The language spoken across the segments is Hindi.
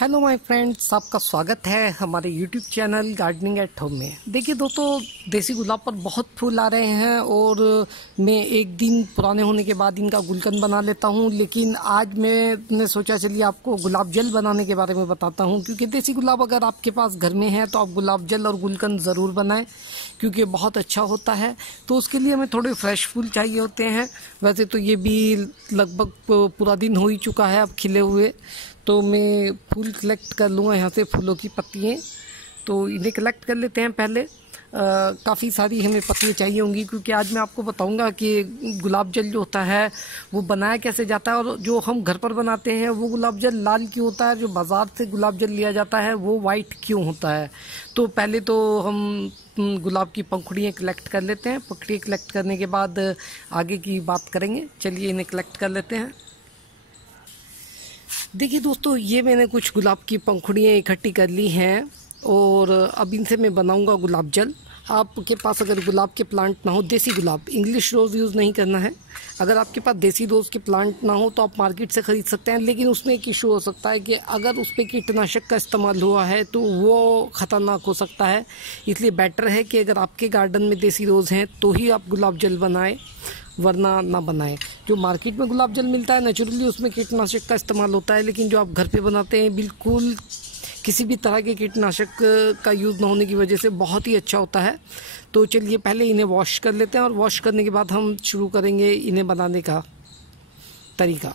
हेलो माय फ्रेंड्स, आपका स्वागत है हमारे YouTube channel gardening at home में। देखिए दोस्तों, देसी गुलाब पर बहुत फूल आ रहे हैं और मैं एक दिन पुराने होने के बाद इनका गुलकंद बना लेता हूं। लेकिन आज मैंने सोचा चलिए आपको गुलाब जल बनाने के बारे में बताता हूं, क्योंकि देसी गुलाब अगर आपके पास घर में है तो आप गुलाब जल और गुलकंद ज़रूर बनाएं, क्योंकि बहुत अच्छा होता है। तो उसके लिए हमें थोड़े फ्रेश फूल चाहिए होते हैं। वैसे तो ये भी लगभग पूरा दिन हो ही चुका है अब खिले हुए, तो मैं फूल कलेक्ट कर लूँगा यहाँ से, फूलों की पत्तियाँ। तो इन्हें कलेक्ट कर लेते हैं पहले। काफ़ी सारी हमें पत्तियाँ चाहिए होंगी, क्योंकि आज मैं आपको बताऊंगा कि गुलाब जल जो होता है वो बनाया कैसे जाता है। और जो हम घर पर बनाते हैं वो गुलाब जल लाल क्यों होता है, जो बाज़ार से गुलाब जल लिया जाता है वो वाइट क्यों होता है। तो पहले तो हम गुलाब की पंखुड़ियाँ कलेक्ट कर लेते हैं। पंखुड़ियाँ कलेक्ट करने के बाद आगे की बात करेंगे। चलिए इन्हें कलेक्ट कर लेते हैं। देखिए दोस्तों, ये मैंने कुछ गुलाब की पंखुड़ियाँ इकट्ठी कर ली हैं और अब इनसे मैं बनाऊंगा गुलाब जल। आपके पास अगर गुलाब के प्लांट ना हो, देसी गुलाब, इंग्लिश रोज़ यूज़ नहीं करना है। अगर आपके पास देसी रोज़ के प्लांट ना हो तो आप मार्केट से ख़रीद सकते हैं। लेकिन उसमें एक इशू हो सकता है कि अगर उस पर कीटनाशक का इस्तेमाल हुआ है तो वो ख़तरनाक हो सकता है। इसलिए बेटर है कि अगर आपके गार्डन में देसी रोज़ हैं तो ही आप गुलाब जल बनाएं, वरना ना बनाएं। जो मार्केट में गुलाब जल मिलता है नेचुरली उसमें कीटनाशक का इस्तेमाल होता है, लेकिन जो आप घर पे बनाते हैं बिल्कुल किसी भी तरह के कीटनाशक का यूज़ ना होने की वजह से बहुत ही अच्छा होता है। तो चलिए पहले इन्हें वॉश कर लेते हैं और वॉश करने के बाद हम शुरू करेंगे इन्हें बनाने का तरीका।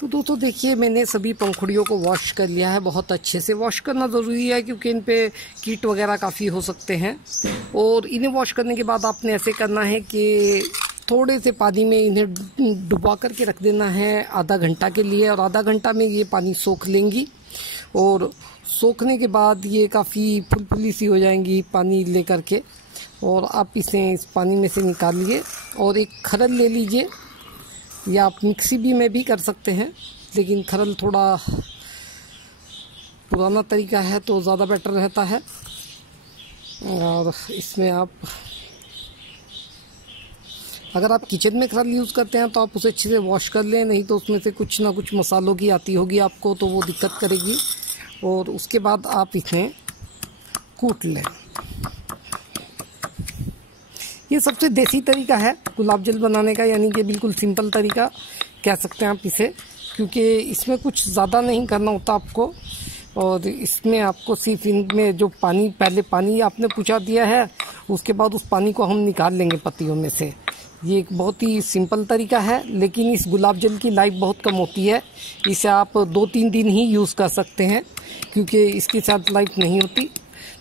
तो दोस्तों देखिए, मैंने सभी पंखुड़ियों को वॉश कर लिया है। बहुत अच्छे से वॉश करना ज़रूरी है, क्योंकि इन पे कीट वगैरह काफ़ी हो सकते हैं। और इन्हें वॉश करने के बाद आपने ऐसे करना है कि थोड़े से पानी में इन्हें डुबा करके रख देना है आधा घंटा के लिए। और आधा घंटा में ये पानी सोख लेंगी और सोखने के बाद ये काफ़ी फुलफुली सी हो जाएंगी पानी ले करके। और आप इसे इस पानी में से निकालिए और एक खरल ले लीजिए, या आप मिक्सी भी में भी कर सकते हैं, लेकिन खरल थोड़ा पुराना तरीका है तो ज़्यादा बेटर रहता है। और इसमें आप, अगर आप किचन में खरल यूज़ करते हैं तो आप उसे अच्छे से वॉश कर लें, नहीं तो उसमें से कुछ ना कुछ मसालों की आती होगी आपको, तो वो दिक्कत करेगी। और उसके बाद आप इसे कूट लें। ये सबसे देसी तरीका है गुलाब जल बनाने का, यानी कि बिल्कुल सिंपल तरीका कह सकते हैं आप इसे, क्योंकि इसमें कुछ ज़्यादा नहीं करना होता आपको। और इसमें आपको सिर्फ इनमें जो पानी, पहले पानी आपने पूछा दिया है, उसके बाद उस पानी को हम निकाल लेंगे पत्तियों में से। ये एक बहुत ही सिंपल तरीका है, लेकिन इस गुलाब जल की लाइफ बहुत कम होती है। इसे आप 2-3 दिन ही यूज़ कर सकते हैं, क्योंकि इसके साथ लाइफ नहीं होती।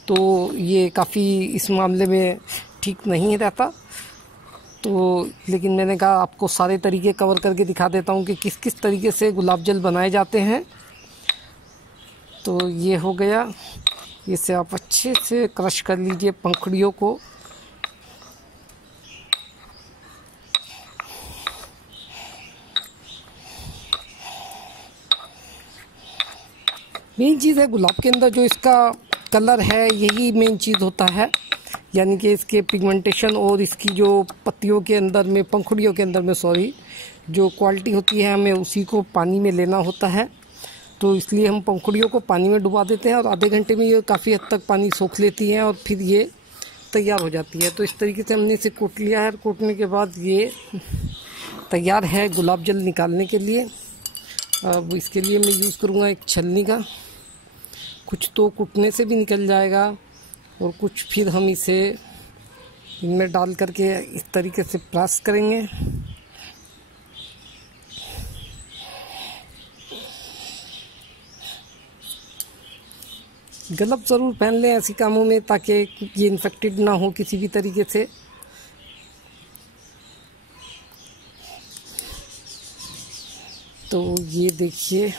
तो ये काफ़ी इस मामले में ठीक नहीं रहता। तो लेकिन मैंने कहा आपको सारे तरीके कवर करके दिखा देता हूँ कि किस किस तरीके से गुलाब जल बनाए जाते हैं। तो ये हो गया। इसे आप अच्छे से क्रश कर लीजिए पंखुड़ियों को। मेन चीज़ है गुलाब के अंदर जो इसका कलर है, यही मेन चीज़ होता है, यानी कि इसके पिगमेंटेशन और इसकी जो पत्तियों के अंदर में, पंखुड़ियों के अंदर में जो क्वालिटी होती है, हमें उसी को पानी में लेना होता है। तो इसलिए हम पंखुड़ियों को पानी में डुबा देते हैं और आधे घंटे में ये काफ़ी हद तक पानी सोख लेती हैं और फिर ये तैयार हो जाती है। तो इस तरीके से हमने इसे कूट लिया है। कूटने के बाद ये तैयार है गुलाब जल निकालने के लिए। अब इसके लिए मैं यूज़ करूँगा एक छलनी का। कुछ तो कूटने से भी निकल जाएगा और कुछ फिर हम इसे इनमें डाल करके इस तरीके से प्रेस करेंगे। ग्लव्स ज़रूर पहन लें ऐसी कामों में, ताकि ये इन्फेक्टेड ना हो किसी भी तरीके से। तो ये देखिए,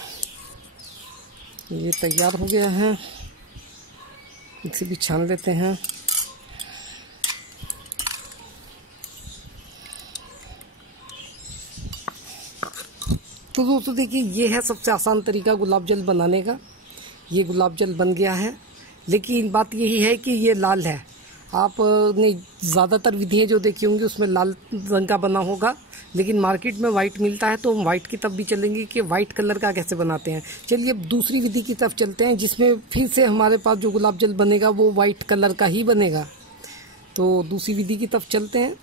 ये तैयार हो गया है। इसे भी छान लेते हैं। तो दोस्तों देखिए, ये है सबसे आसान तरीका गुलाब जल बनाने का। ये गुलाब जल बन गया है, लेकिन बात यही है कि ये लाल है। आपने ज़्यादातर विधियाँ जो देखी होंगी उसमें लाल रंग का बना होगा, लेकिन मार्केट में वाइट मिलता है, तो हम वाइट की तरफ भी चलेंगे कि वाइट कलर का कैसे बनाते हैं। चलिए अब दूसरी विधि की तरफ चलते हैं, जिसमें फिर से हमारे पास जो गुलाब जल बनेगा वो वाइट कलर का ही बनेगा। तो दूसरी विधि की तरफ चलते हैं।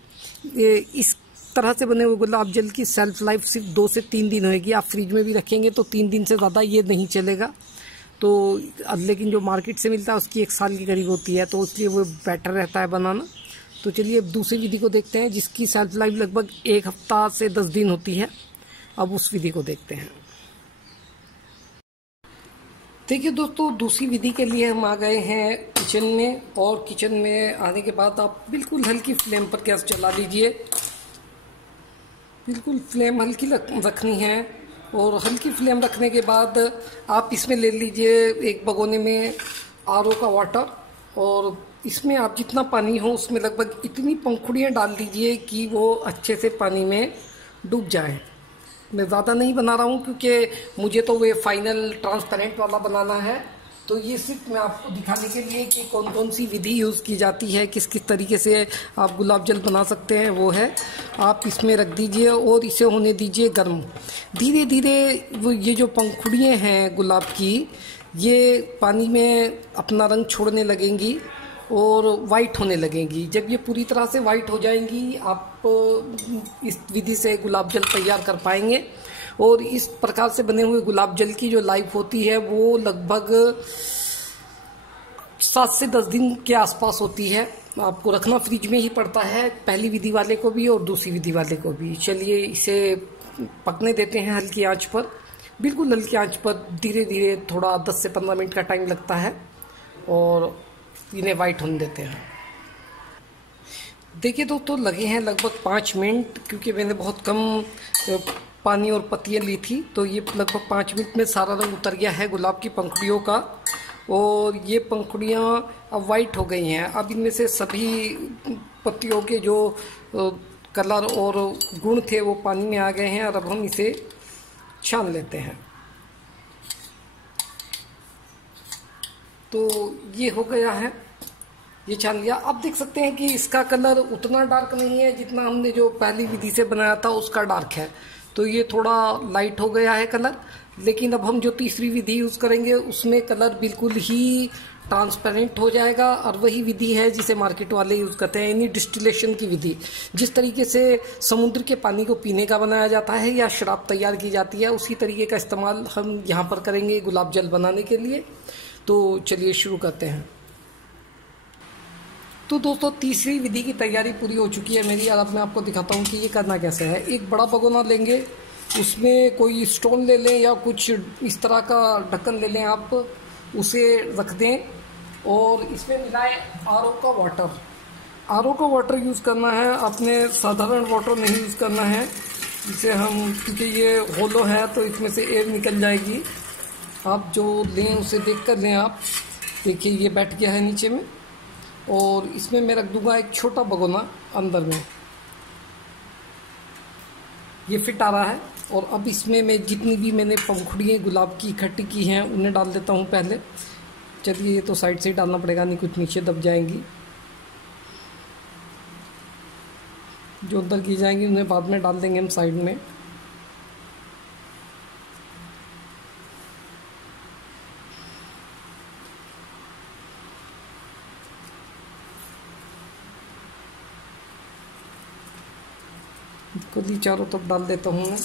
इस तरह से बने हुए गुलाब जल की सेल्फ लाइफ सिर्फ 2 से 3 दिन होगी। आप फ्रिज में भी रखेंगे तो 3 दिन से ज़्यादा ये नहीं चलेगा। तो लेकिन जो मार्केट से मिलता है उसकी 1 साल की करीब होती है, तो इसलिए वो बेटर रहता है बनाना। तो चलिए अब दूसरी विधि को देखते हैं, जिसकी सेल्फ लाइफ लगभग 1 हफ्ता से 10 दिन होती है। अब उस विधि को देखते हैं। देखिए दोस्तों, दूसरी विधि के लिए हम आ गए हैं किचन में, और किचन में आने के बाद आप बिल्कुल हल्की फ्लेम पर गैस चला लीजिए। बिल्कुल फ्लेम हल्की रखनी है, और हल्की फ्लेम रखने के बाद आप इसमें ले लीजिए एक भगोने में आरओ का वाटर, और इसमें आप जितना पानी हो उसमें लगभग इतनी पंखुड़ियाँ डाल दीजिए कि वो अच्छे से पानी में डूब जाए। मैं ज़्यादा नहीं बना रहा हूँ क्योंकि मुझे तो वे फाइनल ट्रांसपेरेंट वाला बनाना है। तो ये सिर्फ मैं आपको दिखाने के लिए कि कौन कौन सी विधि यूज़ की जाती है, किस किस तरीके से आप गुलाब जल बना सकते हैं, वो है। आप इसमें रख दीजिए और इसे होने दीजिए गर्म। धीरे धीरे वो ये जो पंखुड़ियाँ हैं गुलाब की, ये पानी में अपना रंग छोड़ने लगेंगी और वाइट होने लगेंगी। जब ये पूरी तरह से वाइट हो जाएंगी, आप इस विधि से गुलाब जल तैयार कर पाएंगे। और इस प्रकार से बने हुए गुलाब जल की जो लाइफ होती है वो लगभग 7 से 10 दिन के आसपास होती है। आपको रखना फ्रिज में ही पड़ता है, पहली विधि वाले को भी और दूसरी विधि वाले को भी। चलिए इसे पकने देते हैं हल्की आंच पर, बिल्कुल हल्की आंच पर। धीरे धीरे थोड़ा 10 से 15 मिनट का टाइम लगता है, और इन्हें वाइट होने देते हैं। देखिए दोस्तों, लगे हैं लगभग 5 मिनट, क्योंकि मैंने बहुत कम पानी और पत्तियाँ ली थी। तो ये लगभग 5 मिनट में सारा रंग उतर गया है गुलाब की पंखुड़ियों का, और ये पंखुड़ियाँ अब वाइट हो गई हैं। अब इनमें से सभी पत्तियों के जो कलर और गुण थे वो पानी में आ गए हैं, और अब हम इसे छान लेते हैं। तो ये हो गया है, ये छान लिया। अब देख सकते हैं कि इसका कलर उतना डार्क नहीं है जितना हमने जो पहली विधि से बनाया था उसका डार्क है। तो ये थोड़ा लाइट हो गया है कलर। लेकिन अब हम जो तीसरी विधि यूज़ करेंगे उसमें कलर बिल्कुल ही ट्रांसपेरेंट हो जाएगा, और वही विधि है जिसे मार्केट वाले यूज़ करते हैं, यानी डिस्टिलेशन की विधि। जिस तरीके से समुद्र के पानी को पीने का बनाया जाता है या शराब तैयार की जाती है, उसी तरीके का इस्तेमाल हम यहाँ पर करेंगे गुलाब जल बनाने के लिए। तो चलिए शुरू करते हैं। तो दोस्तों, तीसरी विधि की तैयारी पूरी हो चुकी है मेरी, और अब मैं आपको दिखाता हूँ कि ये करना कैसे है। एक बड़ा भगोना लेंगे, उसमें कोई स्टोन ले लें या कुछ इस तरह का ढक्कन ले लें, आप उसे रख दें, और इसमें मिलाएं आरओ का वाटर। आरओ का वाटर यूज़ करना है, आपने साधारण वाटर नहीं यूज़ करना है। इसे हम, क्योंकि ये होलो है तो इसमें से एयर निकल जाएगी। आप जो लें उसे देख कर लें। आप देखिए ये बैठ गया है नीचे में, और इसमें मैं रख दूंगा एक छोटा भगोना अंदर में। ये फिट आ रहा है, और अब इसमें मैं जितनी भी मैंने पंखुड़ियाँ गुलाब की इकट्ठी की हैं उन्हें डाल देता हूँ पहले। चलिए ये तो साइड से ही डालना पड़ेगा, नहीं कुछ नीचे दब जाएंगी। जो अंदर की जाएंगी उन्हें बाद में डाल देंगे हम साइड में। खुद ही चारों तरफ डाल देता हूँ मैं।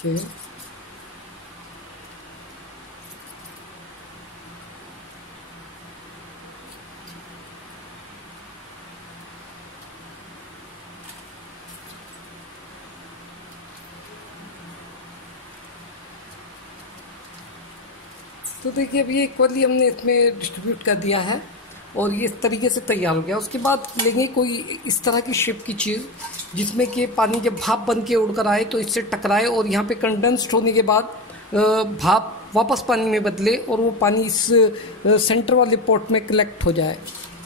Okay. तो देखिए अभी इक्वली हमने इसमें डिस्ट्रीब्यूट कर दिया है, और ये इस तरीके से तैयार हो गया। उसके बाद लेंगे कोई इस तरह की शेप की चीज़ जिसमें कि पानी जब भाप बन के उड़कर आए तो इससे टकराए और यहाँ पे कंडेंस्ड होने के बाद भाप वापस पानी में बदले और वो पानी इस सेंटर वाले पॉट में कलेक्ट हो जाए।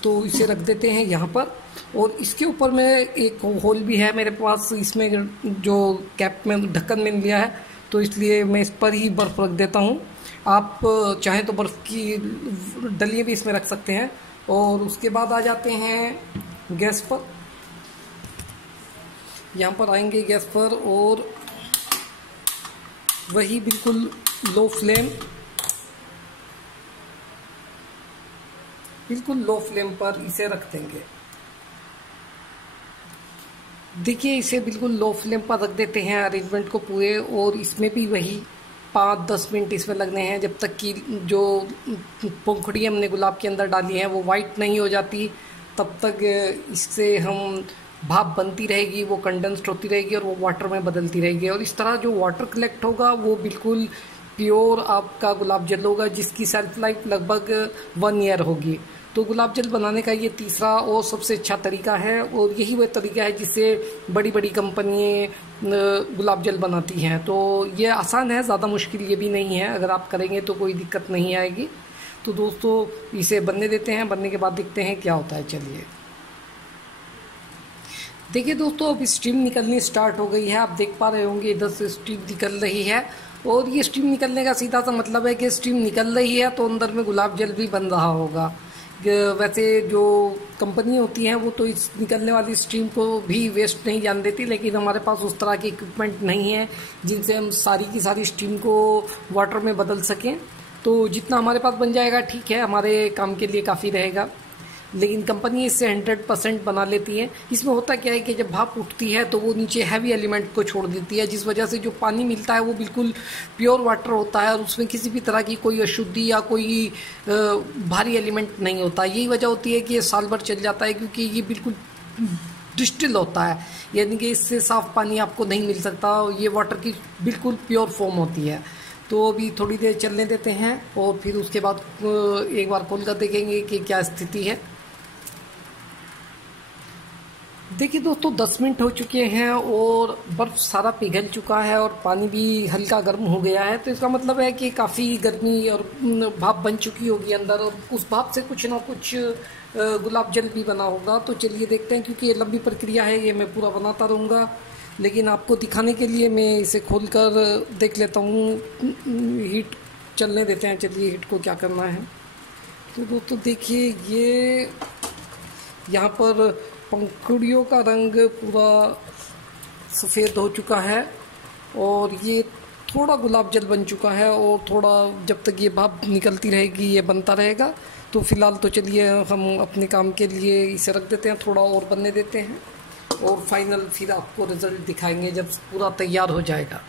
तो इसे रख देते हैं यहाँ पर। और इसके ऊपर में एक होल भी है मेरे पास, इसमें जो कैप में ढक्कन में लिया है, तो इसलिए मैं इस पर ही बर्फ़ रख देता हूँ। आप चाहें तो बर्फ़ की डलियाँ भी इसमें रख सकते हैं। और उसके बाद आ जाते हैं गैस पर। यहाँ पर आएंगे गैस पर और वही बिल्कुल लो फ्लेम, बिल्कुल लो फ्लेम पर इसे रख देंगे। देखिए इसे बिल्कुल लो फ्लेम पर रख देते हैं अरेंजमेंट को पूरे। और इसमें भी वही 5-10 मिनट इसमें लगने हैं जब तक कि जो पंखुड़ी हमने गुलाब के अंदर डाली है वो वाइट नहीं हो जाती। तब तक इससे हम भाप बनती रहेगी, वो कंडेंस्ड होती रहेगी और वो वाटर में बदलती रहेगी। और इस तरह जो वाटर कलेक्ट होगा वो बिल्कुल प्योर आपका गुलाब जल होगा, जिसकी सेल्फ लाइफ लगभग 1 ईयर होगी। तो गुलाब जल बनाने का ये तीसरा और सबसे अच्छा तरीका है। और यही वह तरीका है जिससे बड़ी बड़ी कंपनियाँ गुलाब जल बनाती हैं। तो ये आसान है, ज़्यादा मुश्किल ये भी नहीं है। अगर आप करेंगे तो कोई दिक्कत नहीं आएगी। तो दोस्तों इसे बनने देते हैं, बनने के बाद देखते हैं क्या होता है। चलिए देखिए दोस्तों, अब स्टीम निकलनी स्टार्ट हो गई है। आप देख पा रहे होंगे इधर से स्टीम निकल रही है। और ये स्टीम निकलने का सीधा सा मतलब है कि स्टीम निकल रही है तो अंदर में गुलाब जल भी बन रहा होगा। वैसे जो कंपनी होती हैं वो तो इस निकलने वाली स्टीम को भी वेस्ट नहीं जाने देती, लेकिन हमारे पास उस तरह के इक्विपमेंट नहीं है जिनसे हम सारी की सारी स्टीम को वाटर में बदल सकें। तो जितना हमारे पास बन जाएगा ठीक है, हमारे काम के लिए काफ़ी रहेगा। लेकिन कंपनी इससे 100% बना लेती है। इसमें होता क्या है कि जब भाप उठती है तो वो नीचे हैवी एलिमेंट को छोड़ देती है, जिस वजह से जो पानी मिलता है वो बिल्कुल प्योर वाटर होता है और उसमें किसी भी तरह की कोई अशुद्धि या कोई भारी एलिमेंट नहीं होता। यही वजह होती है कि ये साल भर चल जाता है, क्योंकि ये बिल्कुल डिस्टिल होता है, यानी कि इससे साफ़ पानी आपको नहीं मिल सकता। ये वाटर की बिल्कुल प्योर फॉर्म होती है। तो अभी थोड़ी देर चलने देते हैं और फिर उसके बाद एक बार खोल कर देखेंगे कि क्या स्थिति है। देखिए दोस्तों 10 मिनट हो चुके हैं और बर्फ़ सारा पिघल चुका है और पानी भी हल्का गर्म हो गया है। तो इसका मतलब है कि काफ़ी गर्मी और भाप बन चुकी होगी अंदर, और उस भाप से कुछ ना कुछ गुलाब जल भी बना होगा। तो चलिए देखते हैं, क्योंकि ये लंबी प्रक्रिया है, ये मैं पूरा बनाता रहूँगा। लेकिन आपको दिखाने के लिए मैं इसे खोल कर देख लेता हूँ। हीट चलने देते हैं, चलिए हीट को क्या करना है। तो दोस्तों देखिए ये यहाँ पर पंखुड़ियों का रंग पूरा सफ़ेद हो चुका है और ये थोड़ा गुलाब जल बन चुका है। और थोड़ा जब तक ये भाप निकलती रहेगी ये बनता रहेगा। तो फ़िलहाल तो चलिए हम अपने काम के लिए इसे रख देते हैं, थोड़ा और बनने देते हैं और फाइनल फिर आपको रिज़ल्ट दिखाएंगे जब पूरा तैयार हो जाएगा।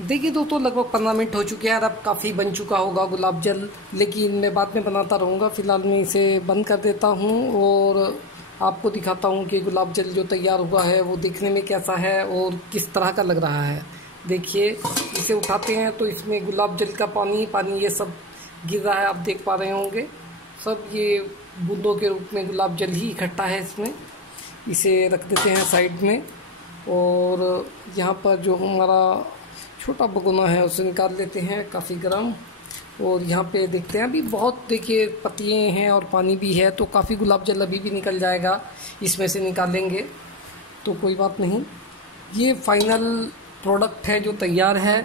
देखिए दोस्तों लगभग 15 मिनट हो चुके हैं और अब काफ़ी बन चुका होगा गुलाब जल, लेकिन मैं बाद में बनाता रहूँगा। फ़िलहाल मैं इसे बंद कर देता हूँ और आपको दिखाता हूँ कि गुलाब जल जो तैयार हुआ है वो देखने में कैसा है और किस तरह का लग रहा है। देखिए इसे उठाते हैं तो इसमें गुलाब जल का पानी ये सब गिर रहा है, आप देख पा रहे होंगे। सब ये बूंदों के रूप में गुलाब जल ही इकट्ठा है इसमें। इसे रख देते हैं साइड में और यहाँ पर जो हमारा छोटा भगोना है उसे निकाल लेते हैं, काफ़ी गर्म। और यहाँ पे देखते हैं अभी बहुत देखिए पत्तियाँ हैं और पानी भी है, तो काफ़ी गुलाब जल अभी भी निकल जाएगा। इसमें से निकालेंगे तो कोई बात नहीं। ये फाइनल प्रोडक्ट है जो तैयार है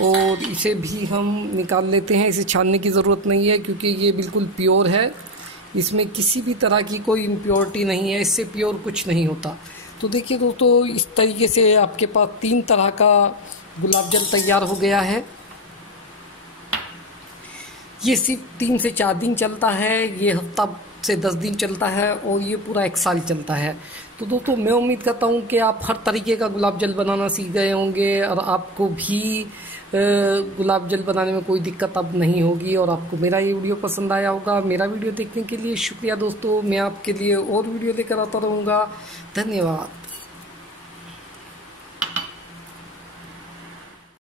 और इसे भी हम निकाल लेते हैं। इसे छानने की ज़रूरत नहीं है क्योंकि ये बिल्कुल प्योर है, इसमें किसी भी तरह की कोई इम्प्योरिटी नहीं है, इससे प्योर कुछ नहीं होता। तो देखिए दोस्तों इस तरीके से आपके पास 3 तरह का गुलाब जल तैयार हो गया है। ये सिर्फ 3 से 4 दिन चलता है, ये हफ्ता से 10 दिन चलता है और ये पूरा 1 साल चलता है। तो दोस्तों मैं उम्मीद करता हूँ कि आप हर तरीके का गुलाब जल बनाना सीख गए होंगे और आपको भी गुलाब जल बनाने में कोई दिक्कत अब नहीं होगी और आपको मेरा ये वीडियो पसंद आया होगा। मेरा वीडियो देखने के लिए शुक्रिया दोस्तों। मैं आपके लिए और वीडियो लेकर आता रहूँगा। धन्यवाद।